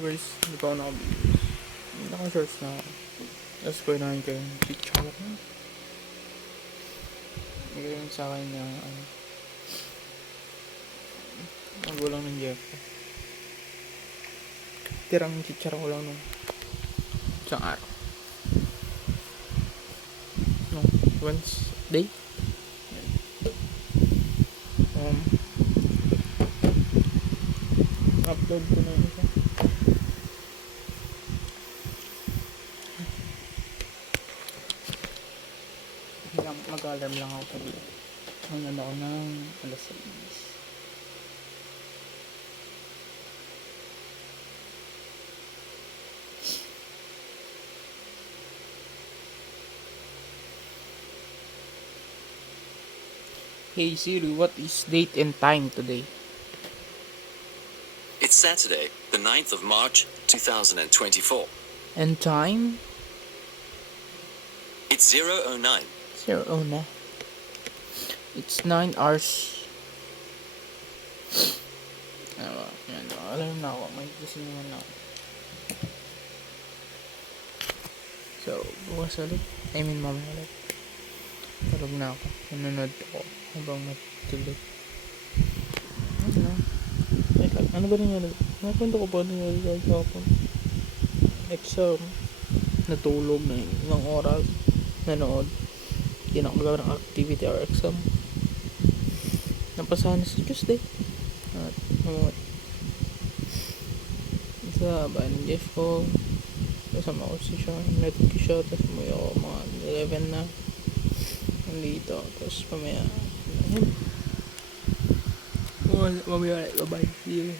guys, hindi pa ako nakabigis. Naka-shorts na ako. Tapos ko na kayo yung picture ko. Ngayon sa akin na magulang ng Jeff. Tirang chichara ko lang nung isang araw. No, Wednesday. Upload ko na isa. Mag-alarm lang ako sabi. Ngayon ako ng alas 6. Hey Siri, what is date and time today? It's Saturday, the 9th of March, 2024. And time? It's 0:09. 0 na. It's 9 hours. Yan, alam na ako. May gising naman ako. So, bukas ulit. I mean, mamaya ulit. Tulog na ako. Nanonood ako habang matulog. Ano ba nangyari? Nakwento ko ba nangyari kahapon? Exam. Natulog na ilang oras. Nanood. Hindi na ako magawa ng activity or exam. Napasahan na sa Tuesday. At sa bahay ng Jeff ko. Kasama ko siya. Network ko siya. Tapos umuwi ako mga 11 na. Nandito. Tapos pamaya. Mamaya ulit. Bye-bye. See you.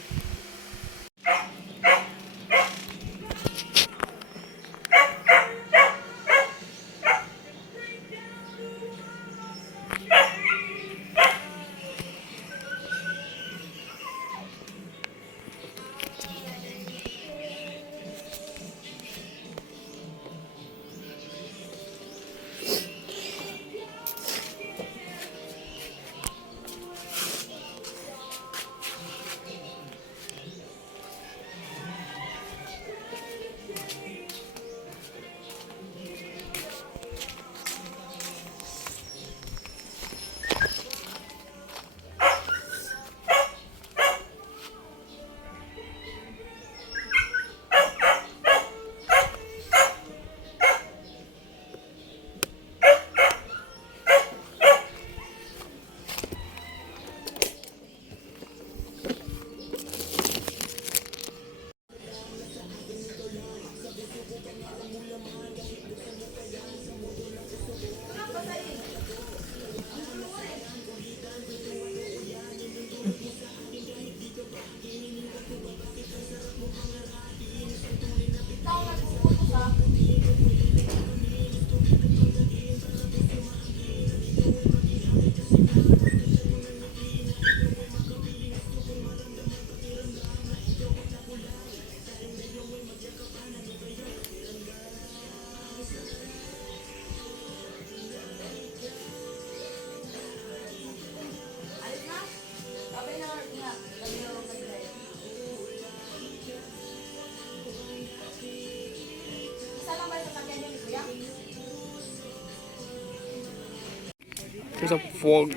There's a fog.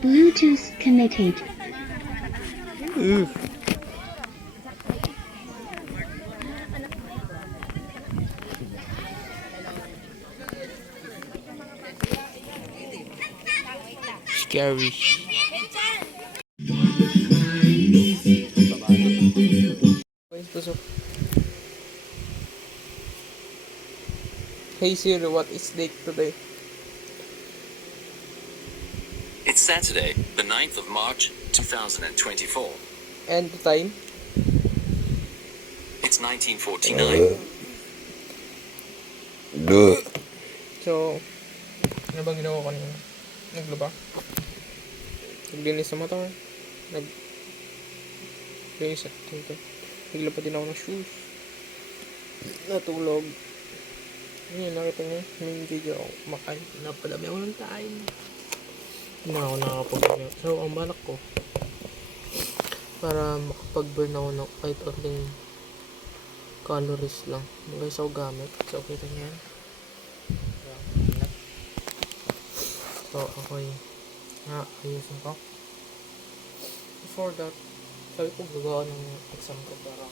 Bluetooth connected. Scary. Hey Siri, what is date today? It's Saturday, the 9th of March, 2024. And the time? It's 1949. So, ano bang ginawa ko kanina? Naglaba? Naglinis sa motor? Naglinis sa tinta? Naglaba din ako ng shoes? Natulog? Ngayon, nakita niyo, may video ako kumakain. Napadami ako ng time. Hindi na ako nakakapag-video. So, ang balak ko, para makapag-burn ako ng kahit onting calories lang. Guys, ako gamit. So, kita niyo yan. So, ako'y ayusin ko. Before that, sabi ko gagawa ng exam ko para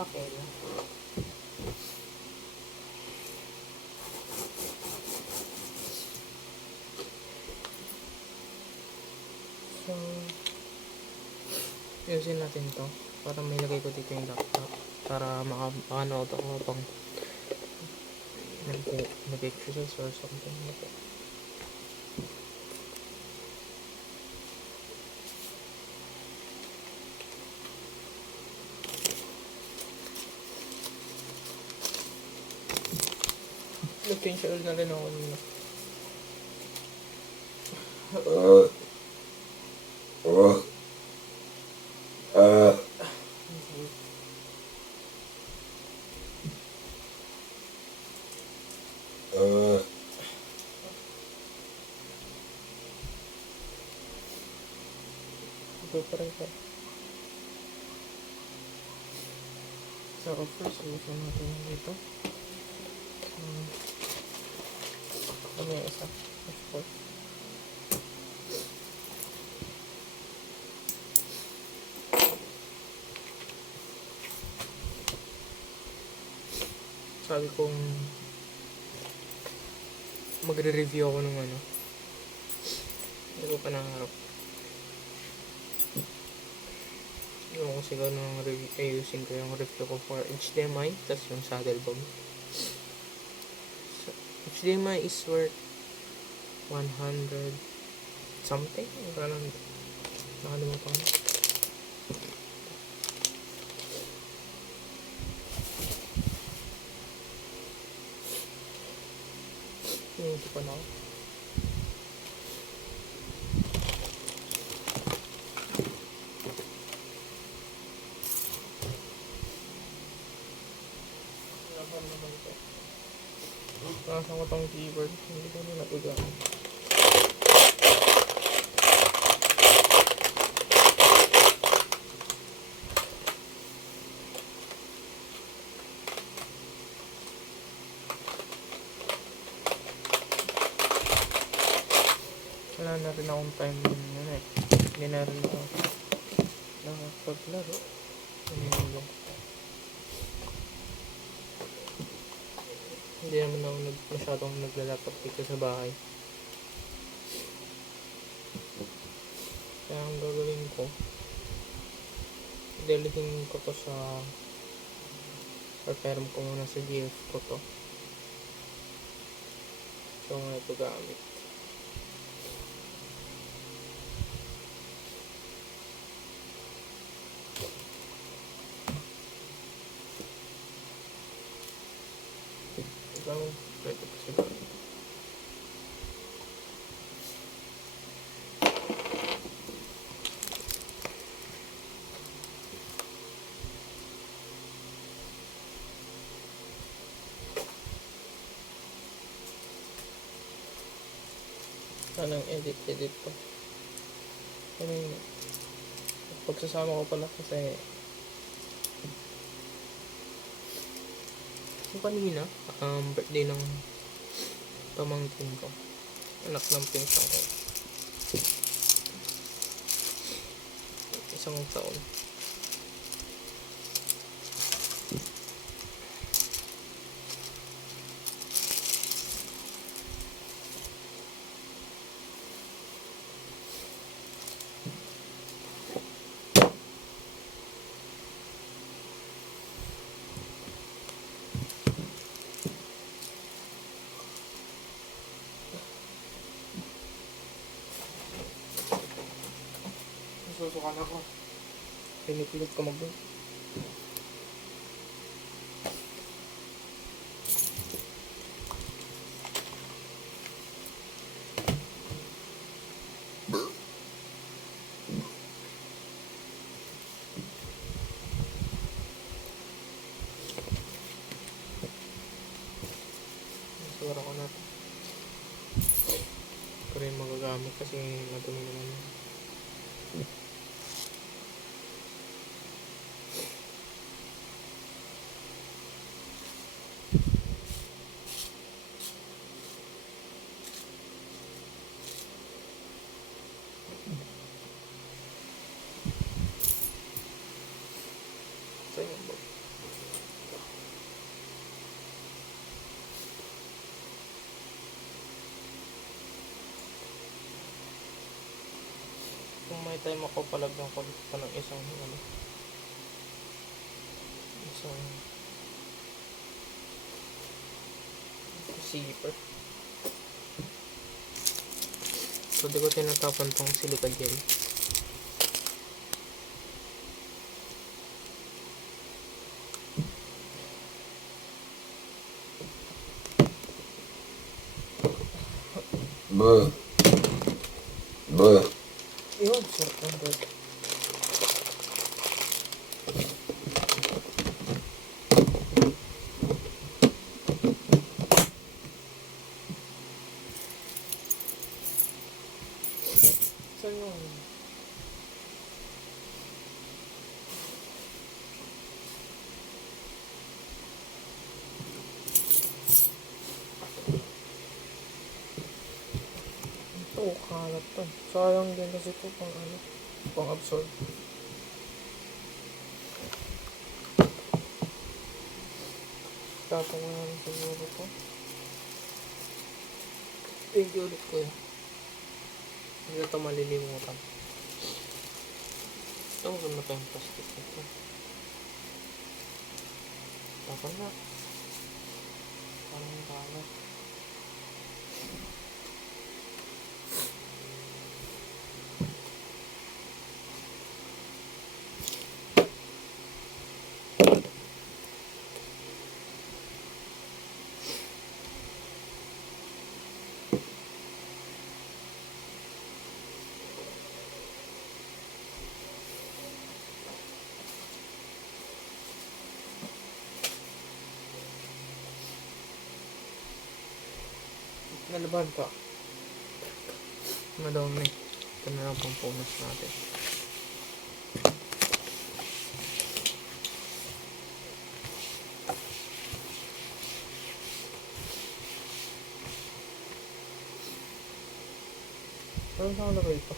pakela. So, ayusin natin to para may lagay ko dito yung laptop para makapanood ako pang nag-exercise or something like that. Nag-change oil na rin ako nila. Okay pa rin ka. So, first, ayusin natin dito. Ano yung isa? Of course. Sabi kong magre-review ako ng ano. Hindi ko pa nangarap. Yung kung siguro nung ayusin ko yung review ko for HDMI, tas yung saddle bomb. So, HDMI is worth 100 something. Parang nakalimutan ko. Ito pa na ako. Nasa ko tong keyboard, hindi ko na napigamit. Wala na rin akong time yun eh. Hindi na rin ako nakakapaglaro. Hindi naman ako masyadong naglalaptop dito sa bahay. Kaya ang gagawin ko, delihin ko to sa perm ko muna sa GF ko to. So nga ito gamit. Ito pwede pa siguro. Anong edit to. Pagsasama ko pala kasi yung kanina, birthday ng pamangkin ko. Anak ng pinsan ko. Isang taon. Susukan ako. Pinipilit ko mag-go. Siguro ko na ito. Ito rin magagamit kasi madumi naman yun. Kung may time ako, palagyan ko pa ng isang zipper. So, di ko tinatapon tong silica gel. Yun, sarap ng bread. Saan yung ito, kalat to. Sayang din kasi ito pang absorb. Tapos nga namin siguro to. Thank you ulit kuya. Hindi ito malilimutan. Ito, maganda pa yung plastic nito. Tapos na. Parang kalat. Nalaban pa. Madami. Ito na lang pang punas natin. Ano nakalagay ito?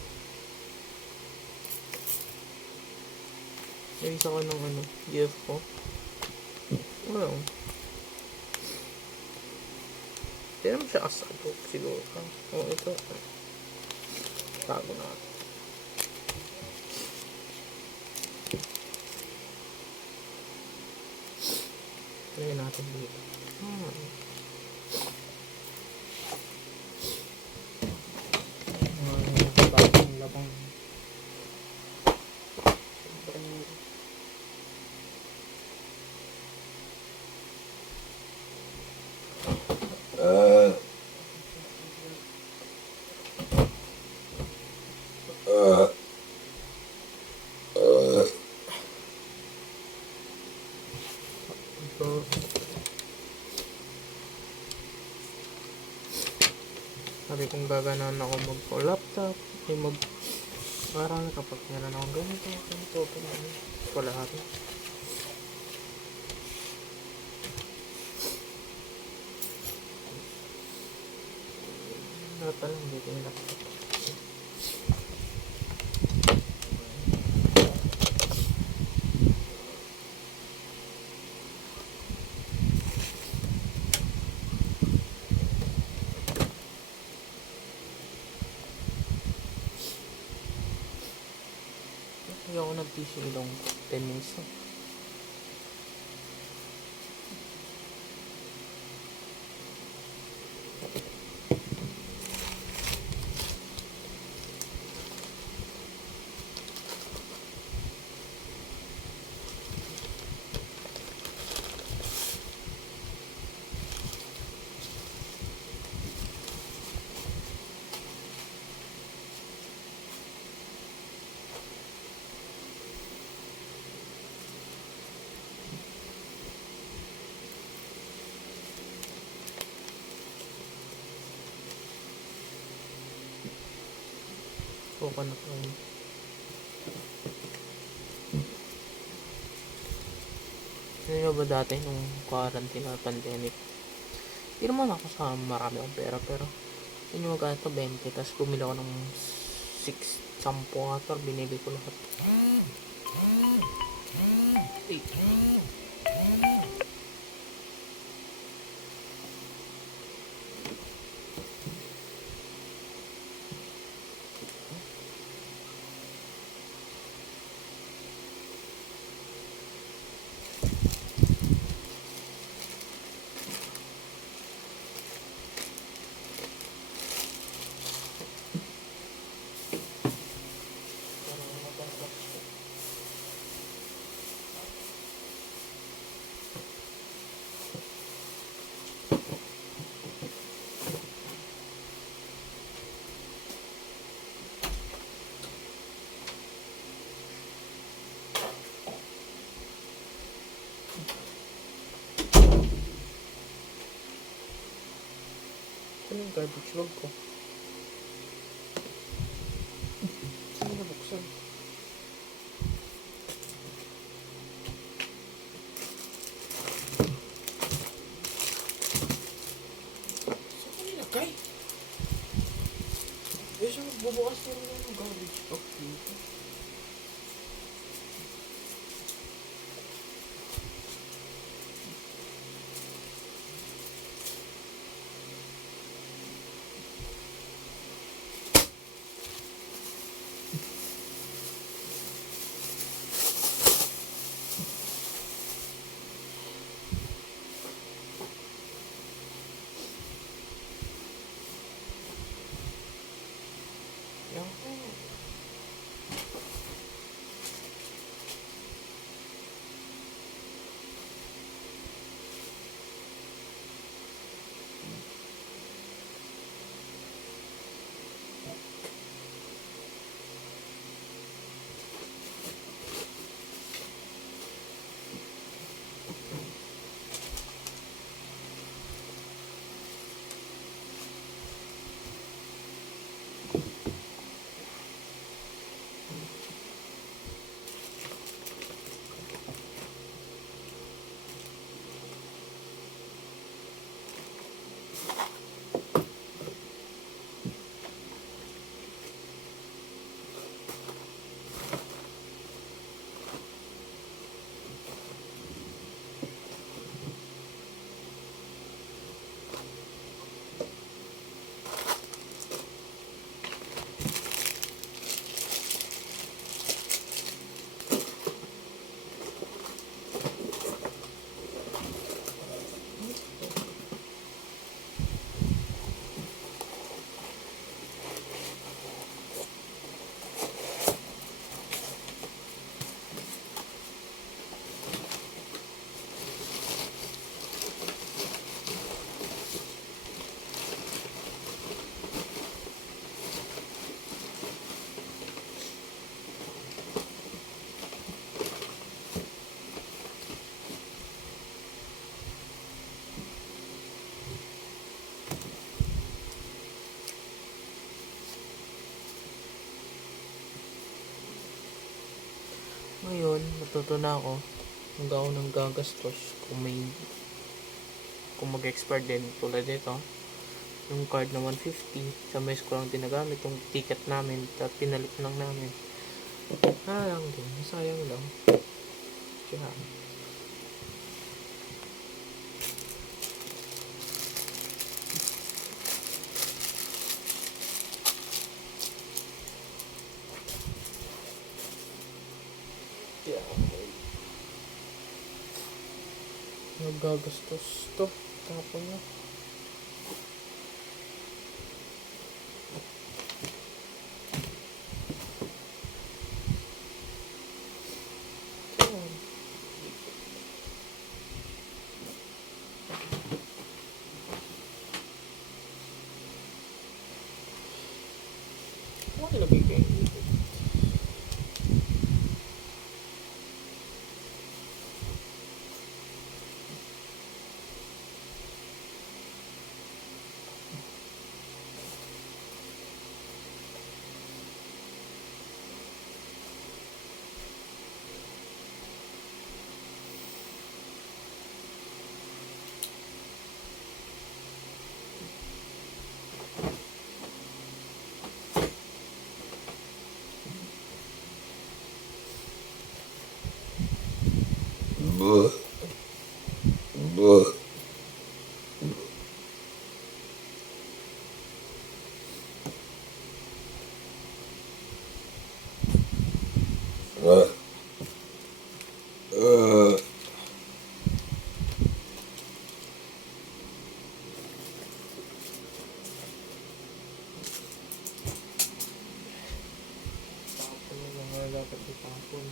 Nagisa ko ng GF ko. Wala ko. Hindi naman siya asado siguro. Ito. Tago na. Lagyan natin dito. Bagong labang. Sabi kong gaganan ako mag-laptop, parang kapag meron akong ganito, wala rin. Dapat lang dito yung laptop. Hindi ako nag-tissue ilong 10 minutes na. Coconut oil. Ano nyo ba dati nung quarantine or pandemic? Hindi naman ako sa marami akong pera, pero yun yung magkano 20, tapos bumili ako ng 6, 10 ata, binili ko lahat. 8. Ano yung garbage bag ko? Saan nabuksan? Saan ko nilagay? Eh, siya magbubukas na rin yung garbage bag dito. Yan ko. Ngayon, matuto na ako kung ako nang gagastos kung mag-expire din tulad nito yung card na 150 sa mes ko lang tinagamit yung ticket namin at pinalit lang namin lang din, sayang lang kaya nagagastos to tapon na ano nilagay kayo dito? Tapon na lang nga dapat itapon.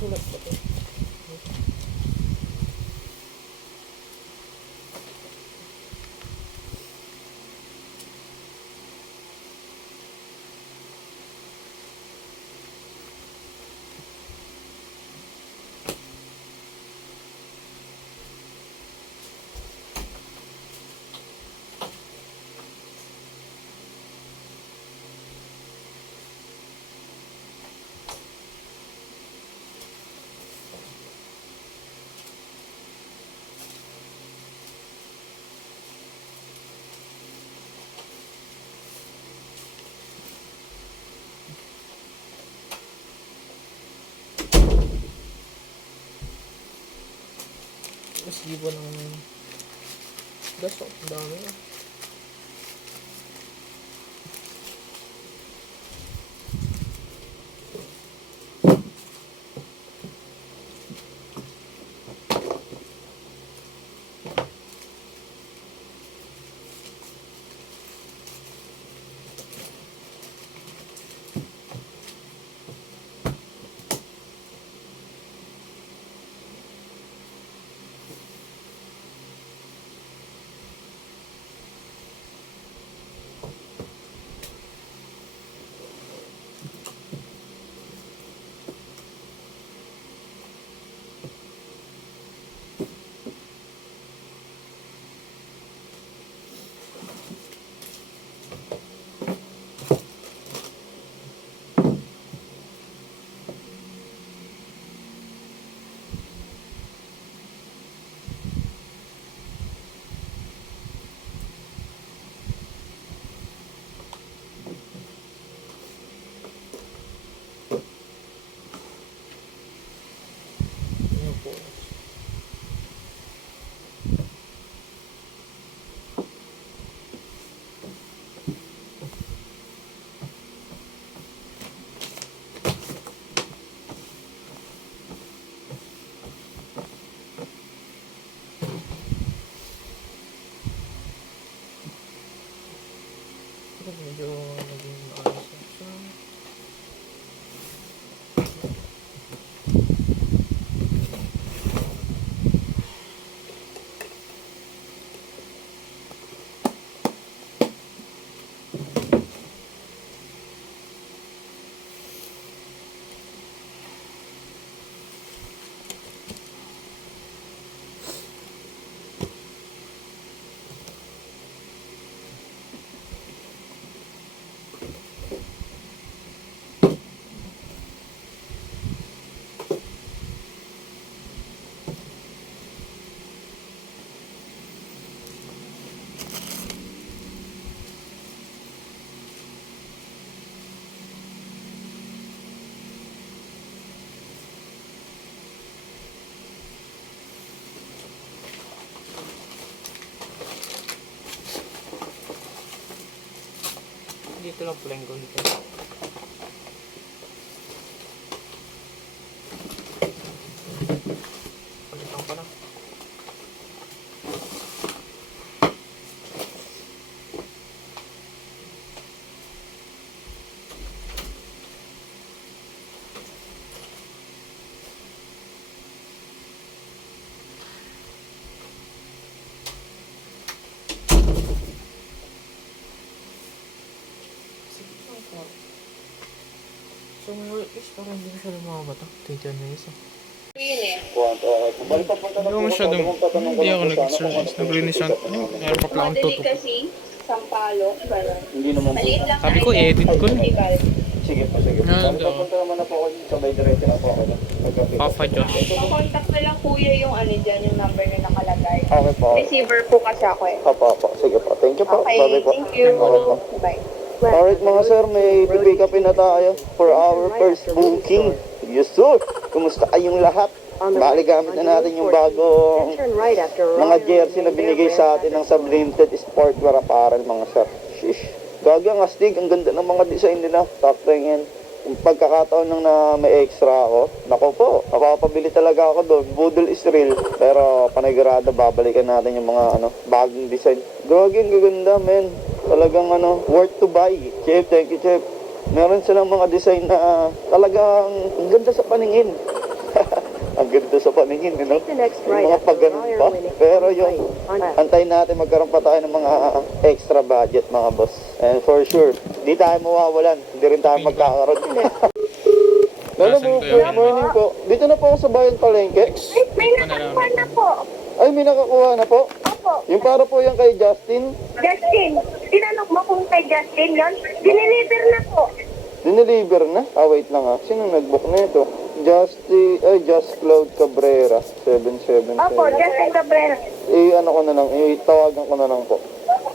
Sulat ba to? Mas giba ng gaso. Ang dami na. Ano po? Medyo naging maayos na siya. Dito lang pala yung ganito. Palitan ko na. So may workers parang hindi masyadong mga bata. Tigyan na isa. Hindi ako masyadong, hindi ako nag-exercise. Naglinis lang. Meron pa pala akong tutok. Sampalo, gano'n. Hindi naman po. Maliit lang. Sabi ko, edit ko na. Sige po, sige po. Ah, Papunta naman na po ako dito. Sabay diretso na po ako. Papa Josh. Contact na lang kuya yung ano dyan, yung number na nakalagay. Okay po. Receiver po kasi ako eh. Opo, opo. Sige po. Thank you po. Okay, Bye po. thank you. Okay po. Bye. Alright mga sir, may pipick upin na tayo for our first booking. Yes sir! Kumusta kayong lahat? Bali gamit na natin yung bagong mga jersey na binigay sa atin ng Sublimited Sportwear Apparel mga sir. Shish! Gagang astig, ang ganda ng mga design nila. Top tingin. Yung pagkakataon nang na may extra ako, nako po, mapapabili talaga ako doon. Budol is real. Pero panigurado, babalikan natin yung mga bagong design. Gagawin, gaganda men. Talagang worth to buy. Chef, thank you Chef. Meron silang mga design na talagang ang ganda sa paningin. Ang ganda sa paningin, you know? Yung mga pagganon pa. Pero yung antayin natin magkaroon pa tayo ng mga extra budget, mga boss. And for sure, di tayo mawawalan. Hindi rin tayo magkakaroon. Lalo mo, good morning po. Dito na po ako sa Bayan Palengke. May nakakuha na po. Ay, may nakakuha na po. Opo. Yung para po yan kay Justin. Justin, tinanong mo kung kay Justin yun? Dineliver na po. Dineliver na? Ah, wait lang ah. Sino nag-book na ito? Just Cloud Cabrera, 777. Opo, Justin Cabrera. Ano ko na lang, tawagan ko na lang po.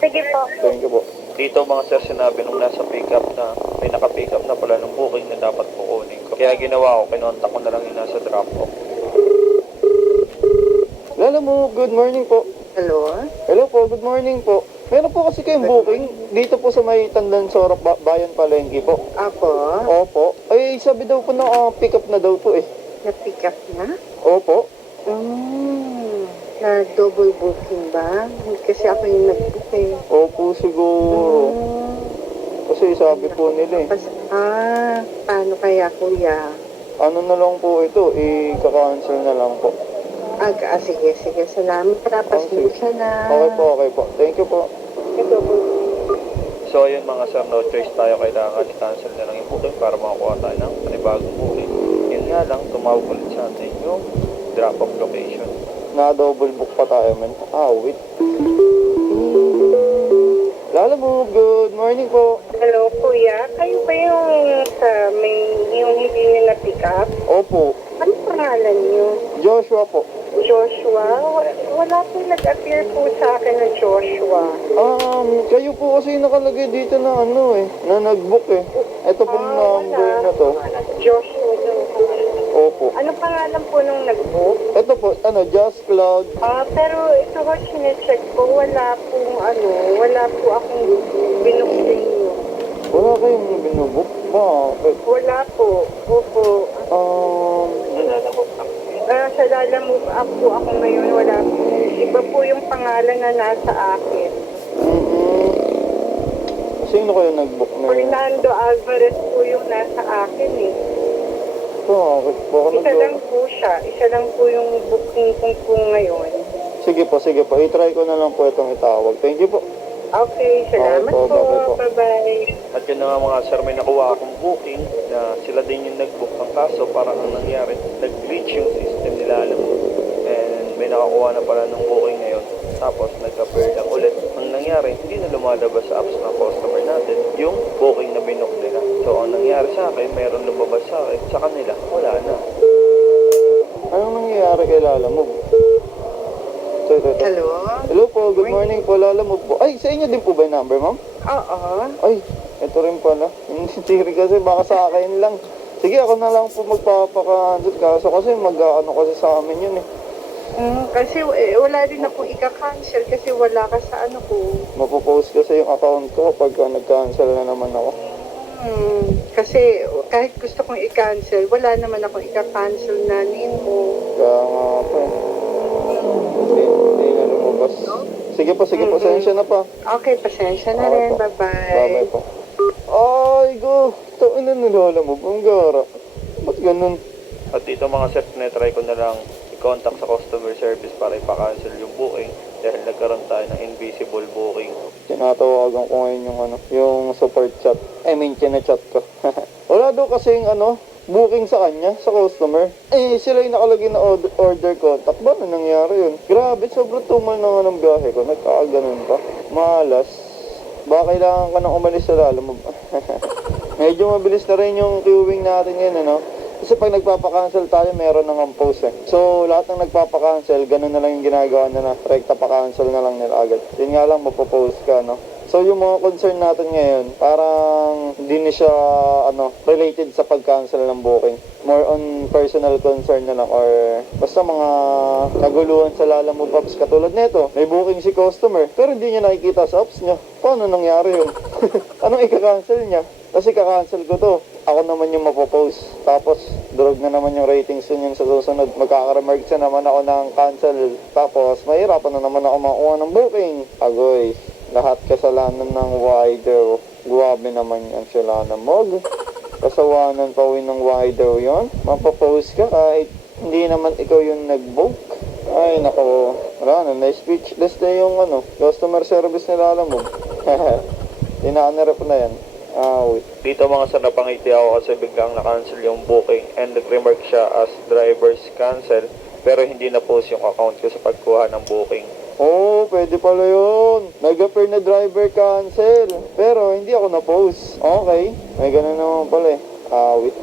Sige po. Thank you po. Dito mga sir, sinabi nung nasa pick-up na may naka-pick up na pala ng booking na dapat kukunin ko. Kaya ginawa ko, kinontak ko na lang yung nasa drop-off. Lala mo, good morning po. Hello? Hello po, good morning po. Meron po kasi kayong booking dito po sa may Tandan Sorok, Bayan Palengke po. Ako? Opo. Ay, sabi daw po na pick up na daw po eh. Na-pick up na? Opo. Na double booking ba? Kasi ako yung nag-book eh. Opo, siguro. Kasi sabi po nila eh. Paano kaya kuya? Ano na lang po ito, i-cancel na lang po. Sige. Salamat. Pasensya na. Okay po. Thank you po. So ayun mga sir, no choice tayo, kailangan i-cancel na lang yung booking para makakuha tayo ng panibagong booking. Yun nga lang, tumawag ulit sa atin yung drop-off location. Na-double book pa tayo, man. Wait. Lala mo, good morning po. Hello kuya, kayo ba yung yung hindi nyo na-pick up? Opo, Ano pangalan nyo? Joshua po. Joshua? Wala po nag-appear po sa akin na Joshua. Kayo po kasi nakalagay dito na na nag-book eh. Ito pong number na to. Joshua daw. Opo. Ano pangalan po nung nag-book? Ito po, Just Cloud. Pero ito ko chinecheck ko, wala po akong binook sa inyo. Wala kayong binubook? Bakit? Wala po. Opo. Sa Lalamove up po ako ngayon, wala po. Iba po yung pangalan na nasa akin. Sino kayo nag-book na yun? Fernando Alvarez po yung nasa akin eh. Bakit po ako Isa lang po siya. Isa lang po yung booking ko po ngayon. Sige po. I-try ko na lang po itong itawag. Thank you po. Okay, salamat Okay po, po. bye-bye po. Bye-bye. At yun na nga mga sir, may nakuha akong booking na sila din yung nag-book ng kaso. Parang ang nangyari, nag-glitch yung system nila, alam mo. And may nakakuha na pala ng booking ngayon. Tapos nag-appear lang ulit. Ang nangyari, hindi na lumalabas sa apps ng customer natin yung booking na binook nila. So ang nangyari sa akin, meron lumabas sa akin. Sa kanila, wala na. Anong nangyayari kay Lalamove? Hello? Hello po, good morning po, Lalamove po. Ay, sa inyo din po ba yung number, ma'am? Oo. Ay, ito rin pala. Yung tiri kasi baka sa akin lang. Sige, ako na lang po magpapaka-handle kaso kasi mag-ano kasi sa amin yun eh. Kasi wala rin akong ika-cancel kasi wala ka sa ano ko. Mapopost kasi yung account ko pag nag-cancel na naman ako. Kasi kahit gusto kong i-cancel, wala naman akong ika-cancel na nito. Kaya nga po. Hindi na lumabas. Sige po, pasensya na pa. Okay, pasensya na Okay rin. po. Bye-bye. Bye-bye po. Ay, go! Ito na Lalamove. Ang gara. Ba't ganun? At dito mga sir, try ko na lang i-contact sa customer service para ipa-cancel yung booking dahil nagkaroon tayo ng invisible booking. Tinatawagan ko ngayon yung support chat. Chinachat ko. Wala daw kasing booking sa kanya, sa customer. Sila yung nakalagay na order contact. Ba na nangyari yun? Grabe, sobrang tumal na nga ng biyahe ko. Nagkakaganon pa. Malas. Baka kailangan ka nang umalis sa Lalamove. Medyo mabilis na rin yung queuing natin ngayon, Kasi pag nagpapa-cancel tayo, meron nang post eh. So, lahat ng nagpapa-cancel, ganun na lang yung ginagawa nila. Rekta pa-cancel na lang nila agad. Yun nga lang, mapopost ka, So, yung mga concern natin ngayon, parang hindi na siya, related sa pag-cancel ng booking. More on personal concern na lang or basta mga kaguluhan sa Lalamove apps katulad nito. May booking si customer, pero hindi niya nakikita sa apps niya. Paano nangyari yun? Anong ika-cancel niya? Kasi ka-cancel ko to. Ako naman yung mapopost. Tapos, durog na naman yung ratings yun sa susunod. Magkaka-remarks na naman ako ng cancel. Tapos, mahirapan na naman ako makuha ng booking. Agoy. Lahat kasalanan ng wider. Grabe naman yan sila na Lalamove. Kasawanan pa ng wider yon. Mapapost ka kahit Hindi naman ikaw yung nag-book. Ay, nako. Wala na, na-speechless na yung customer service nila, alam mo. Tinanerap na yan. Wait. Dito mga sir, napangiti ako kasi biglang na-cancel yung booking and nag-remark siya as driver's cancel pero hindi na post yung account ko sa pagkuha ng booking. Oh, pwede pala yun. Nag-appear na driver cancel pero hindi ako na-post. Okay, may ganun naman pala eh. Wait.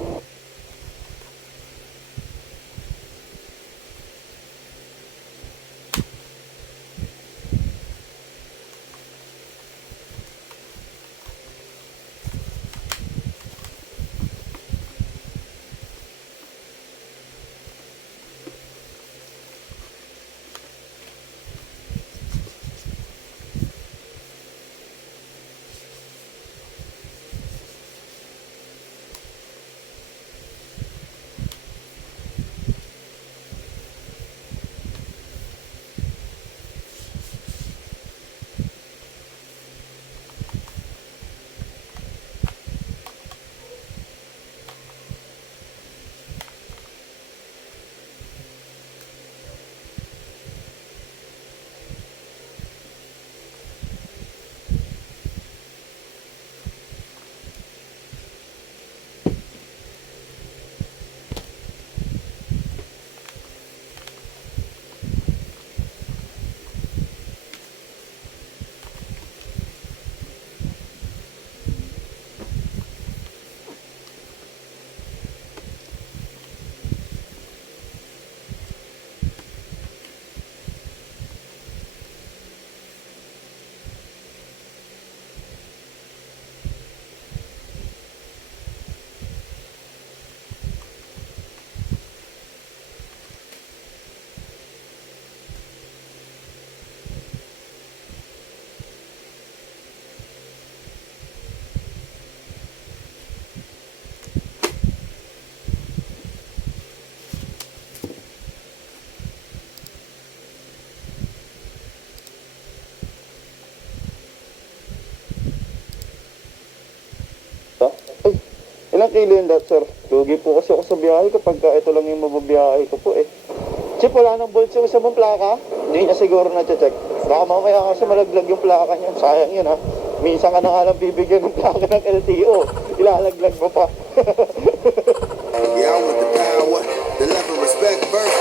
Ay, ilang kilo yun that, sir? Lugi po kasi ako sa biyahe kapag ito lang yung mababiyahe ko po eh. Chip, wala nang bolts yung isa mong plaka? Hindi niya siguro na-check. Baka mamaya kasi malaglag yung plaka niya. Sayang yun ha. Minsan ka na nga lang bibigyan ng plaka ng LTO. Ilalaglag mo pa. Yeah, I want the power, the love and respect first,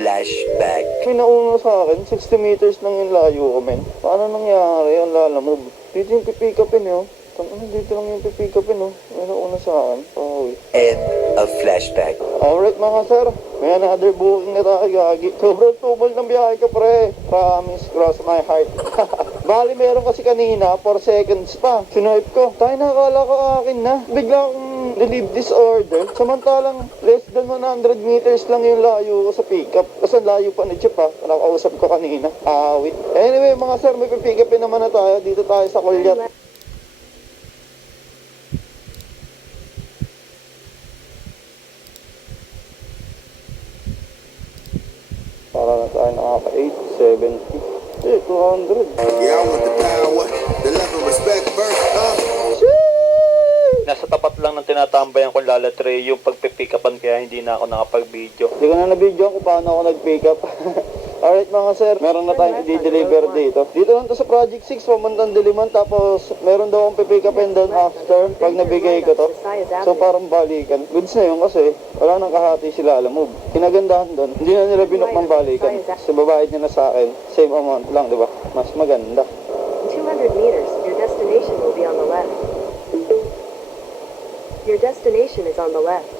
Flashback. May nauna sa akin, 60 meters lang yung layo ko, men. Paano nangyari yung lalamove? Dito yung pipick upin yun. Dito lang yung pipick upin, no? May nauna sa akin. Wait. End of flashback. Alright mga sir, may another booking na tayo, gagi. Sobrang tumal ng biyahe ka, pre. Promise, cross my heart. Bali, meron kasi kanina, 4 seconds pa. Sinipe ko. Tayo nakakala ko akin na. Bigla akong relieve disorder. Samantalang, less than 100 meters lang yung layo ko sa pickup. Kasi layo pa ni Chip ha. Nakausap ko kanina. Wait. Anyway, mga sir, may pipick upin naman na tayo. Dito tayo sa Kulyat. Para na tayo nakaka-8, 70, 200. Yeah, I want the power, the love and respect first, Nasa tapat lang ng tinatambayan ko Lala 3 yung pagpipick upan kaya hindi na ako nakapag-video. Hindi ko na na-video kung paano ako nag-pick up. Alright mga sir, meron na tayong i-deliver dito. Dito lang to sa Project 6, pamuntang Diliman. Tapos meron daw akong pipick upin doon after pag nabigay ko to. So parang balikan. Goods na yun kasi wala nang kahati sila alamove. Kinagandahan doon, hindi na nila binok ng balikan. Kasi babayad niya na sa akin, same amount lang, di ba? Mas maganda. 200 meters, your destination will be on the left. Your destination is on the left.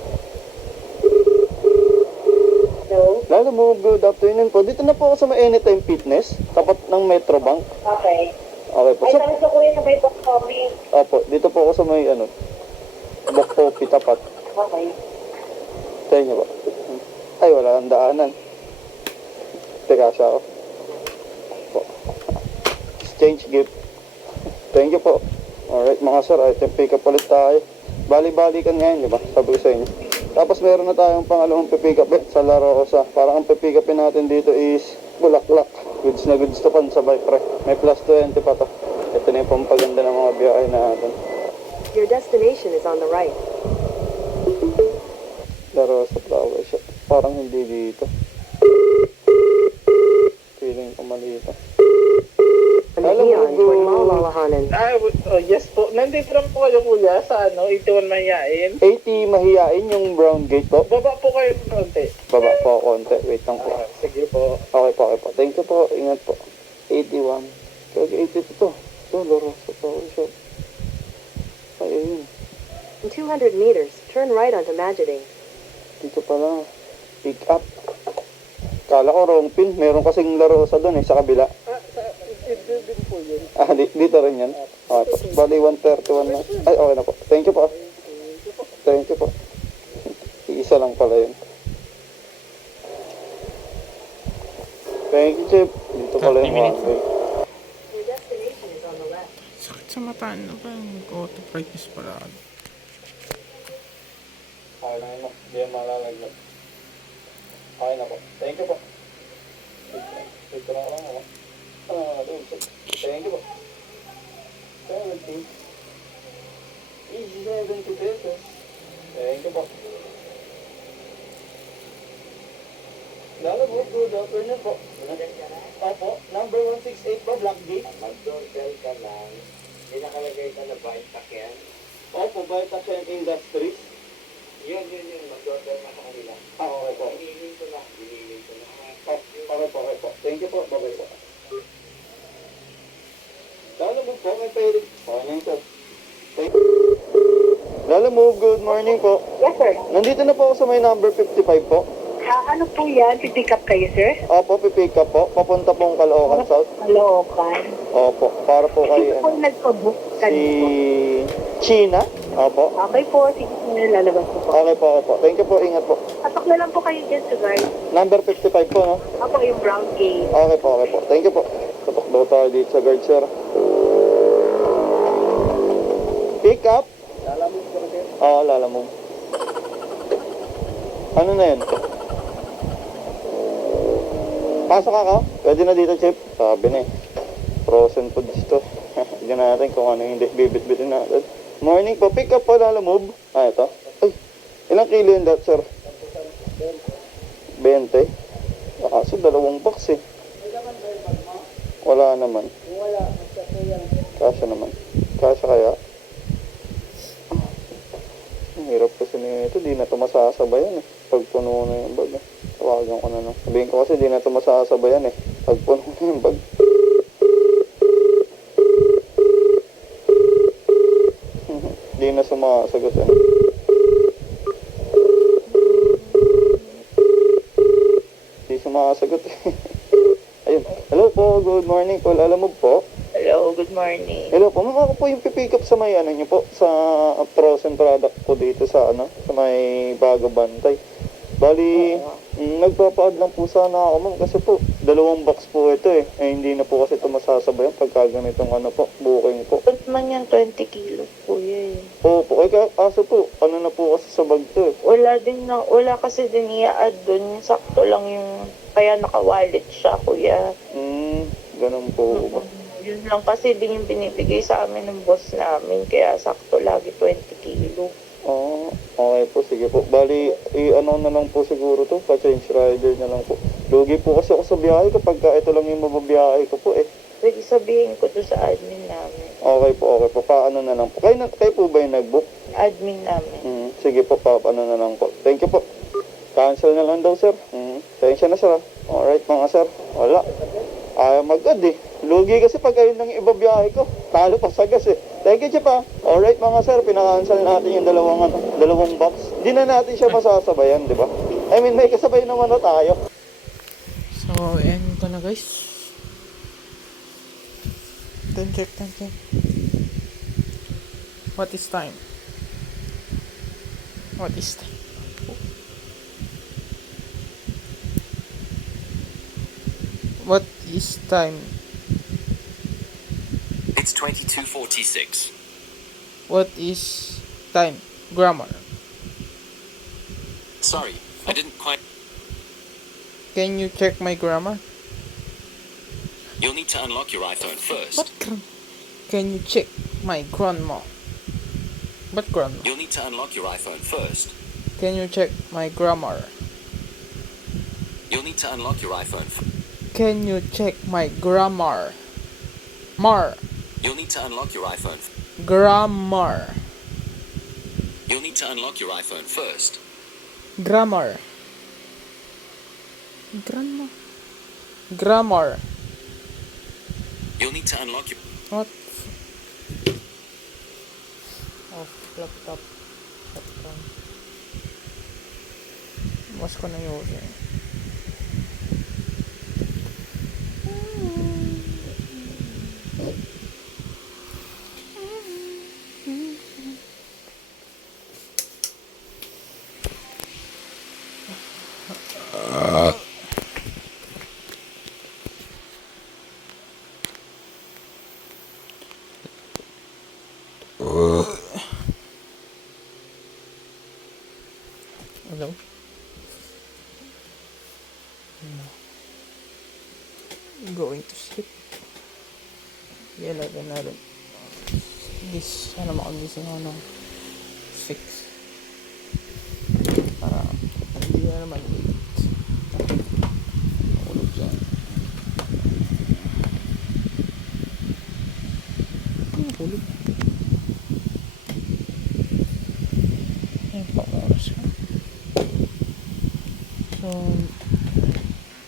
Hello? Lalo mo, good afternoon po. Dito na po ako sa may Anytime Fitness, tapat ng Metrobank. Okay. Okay po. Ay, So, tanong sa kuya na may box coffee. opo, dito po ako sa may Bokpopi tapat. Okay. Tayo niyo ba? Ay, wala ang daanan. Teka siya ako. Po. Exchange gift. Thank you po. Alright mga sir, item pick up ulit tayo. Bali-balikan ngayon, di ba? Sabi ko sa inyo. Tapos meron na tayong pangalawang pipick up sa La Rosa. Parang ang pipick upin natin dito is Bulaklak. Goods na goods to pan sabay pre. May plus 20 pa to. Ito na yung pampaganda ng mga biyahe natin. Your destination is on the right. Laro sa flower shop. Parang hindi dito. Feeling ko mali ito. Alam mo, Neon toward Malalahanan. Yes po. Nandito lang po kayo kuya sa 81 Mahiyain. 80 Mahiyain yung brown gate po. Baba po kayo ng konti. Baba po konti. Wait lang po. Sige po. Okay po, okay po. Thank you po. Ingat po. 81. Kaya 82 to. So, laro sa flower shop. Ay, ayun. In 200 meters, turn right onto Majeding. Dito pala. Pick up. Kala ko wrong pin. Meron kasing laro sa doon sa kabila. Ito din po yun. Dito rin yan. Okay po. Bali 131 na. Ay, okay na po. Thank you po. Thank you po. Isa lang pala yun. Thank you, Chip. Dito pala yung 30 minutes. one way. Your destination is on the left. Sakit sa mata. Ano ba yung auto practice pala? Okay na yun. Hindi yan malalaglag. Okay na po. Thank you po. Dito na lang ako. Thank you po. 70. Easy 70 pesos. Thank you po. Lalo po, good afternoon po. Opo, number 168 po, Black Gate. Mag-doorbell ka lang. May nakalagay ka na Vitac yan? Opo, Vitac yan Industries. Yun. Mag-doorbell ka sa kanila. Okay po. Binilin ko na. Okay po. Thank you po. Bye-bye po. Lalo mo po, may pwede. Morning po. Lalo mo, good morning po. Yes, sir. Nandito na po ako sa may number 55 po. Ano po yan? Pipick up kayo, sir? Opo, pipick up po. Papunta pong Caloocan South. Caloocan. Opo, para po kayo. Sino po yung nagpabook Si kanina? China. Opo. Okay po, sige po na lalabas ko po. Okay po, okay po. Thank you po, ingat po. Pasok na lang po kayo dyan sa guard. Number 55 po, no? Ako yung brown gate. Okay po, okay po. Thank you po. Tatok daw tayo dito sa guard, sir. Pick up? Lalamove ko na, sir. Oo, lalamove. Ano na yun? Pasok ako? Pwede na dito, Chip. Sabi na eh. Frozen foods to. Hindi natin kung ano hindi. Bibit-bitin natin. Morning po. Pick up po, lalamove. Ito. Ay, ilang kilo yun that, sir? 20. Kaso dalawang box eh. Wala naman. Kasya naman. Kasya kaya? Ang hirap kasi nito. Di na ito masasabayan eh. Pag puno na yung bag. Tawagan ko na lang. Sabihin ko kasi di na ito masasabayan eh. Pag puno na yung bag. Di na sumasagot eh. Di sumasagot eh. Ayun. Hello po. Good morning po. Lalamog po. Hello, good morning. Hello po, ma'am, ako po yung pipick up sa may ano nyo po, sa frozen product po dito sa sa may Bago Bantay. Bali, nagpapa-add lang po sana ako, ma'am, kasi po, 2 box po ito eh. Hindi na po kasi ito masasabayan pagka ganitong booking po. Ba't man yan 20 kilos, kuya eh. Opo, kaso po, ano na po kasi sa bag to eh. Wala kasi din i-add dun. Yung sakto lang yung, kaya naka-wallet siya, kuya. Ganun po ba? Yun lang kasi din yung binibigay sa amin ng boss namin. Kaya sakto lagi 20 kilo. Okay po, sige po. Bali, ano na lang po siguro to, pa-change rider na lang po. Lugi po kasi ako sa biyahe kapag ito lang yung mababiyahe ko po eh. Pwede sabihin ko to sa admin namin. Okay po. Paano na lang po? Kayo po ba yung nag-book? Admin namin. Sige po, ano na lang po. Thank you po. Cancel na lang daw, sir. Tensya na, sir. Alright, mga sir. Wala. Ayaw mag-ad eh. Lugi kasi pag ayun ng ibabiyahe ko. Talo pa sa gas eh. Thank you, Chip, ha. Alright, mga sir. Pinakancel natin yung dalawang box. Hindi na natin siya masasabayan, di ba? I mean, may kasabay naman na tayo. So, end ko na guys. Time check. What is time? What is time? What is time? It's 22:46. What is time? Grammar. Sorry, I didn't quite. Can you check my grammar? You'll need to unlock your iPhone first. What? Can you check my grandma? What grandma? You'll need to unlock your iPhone first. Can you check my grammar? You'll need to unlock your iPhone. Can you check my grammar? You'll need to unlock your iPhone. Grammar. You'll need to unlock your iPhone first. Grammar. Grammar. You'll need to unlock your... What? Off laptop. Mas ko na yun. Hello? I'm going to sleep. 11 na rin. This, makagising ako ng 6. Para, hindi na naman late. Ulog dyan. Ulog. Ayun pa oras ka. So,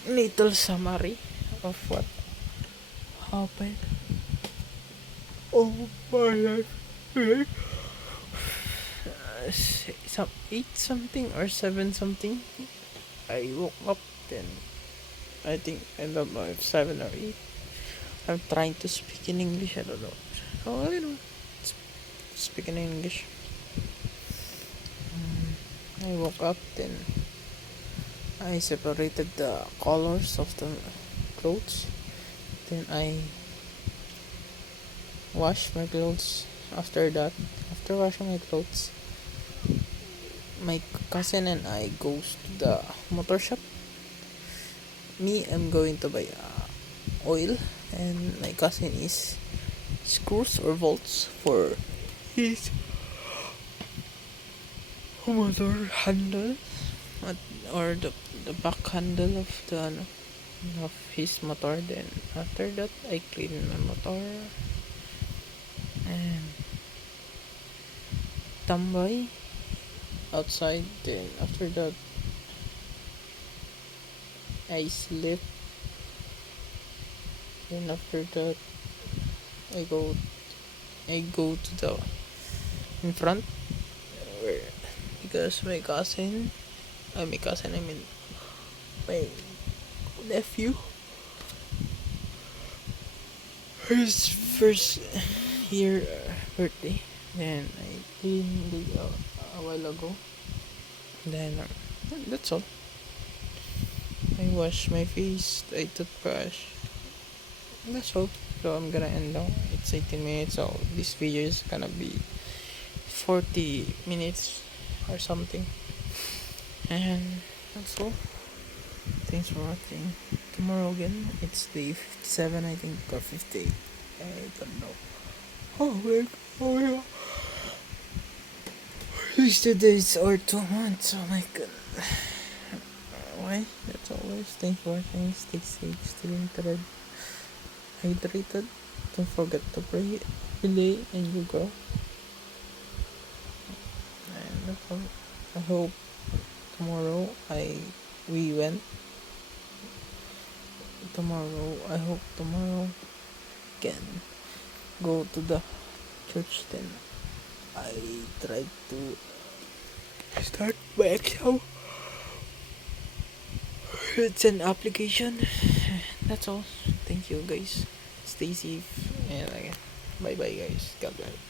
little summary of what happened. Oh my life. 8 something or 7 something. I woke up then. I don't know if 7 or 8. I'm trying to speak in English. I don't know. So, speak in English. I woke up then. I separated the colors of the clothes. Then I washed my clothes. After washing my clothes, my cousin and I goes to the motor shop. I'm going to buy oil, and my cousin is screws or bolts for his motor handle, or the back handle of of his motor. Then after that, I clean my motor and tambay outside. Then after that, I sleep. Then after that, I go to the in front where, because my nephew, his first year birthday. Then I cleaned it a while ago. Then that's all. I wash my face. I toothbrush. That's all. So I'm gonna end now. It's 18 minutes, so this video is gonna be 40 minutes or something. And that's all. Thanks for watching. Tomorrow again, it's day 57, I think, or 58. I don't know. Oh my god. These 2 days or 2 months. Oh my god. Why? That's always. Thanks for watching. Stay safe, stay hydrated. Don't forget to pray, relay, and yoga. And that's all. I hope tomorrow I hope tomorrow can go to the church. Then I tried to start my exam. It's an application. That's all. Thank you guys. Stay safe and bye bye guys. God bless.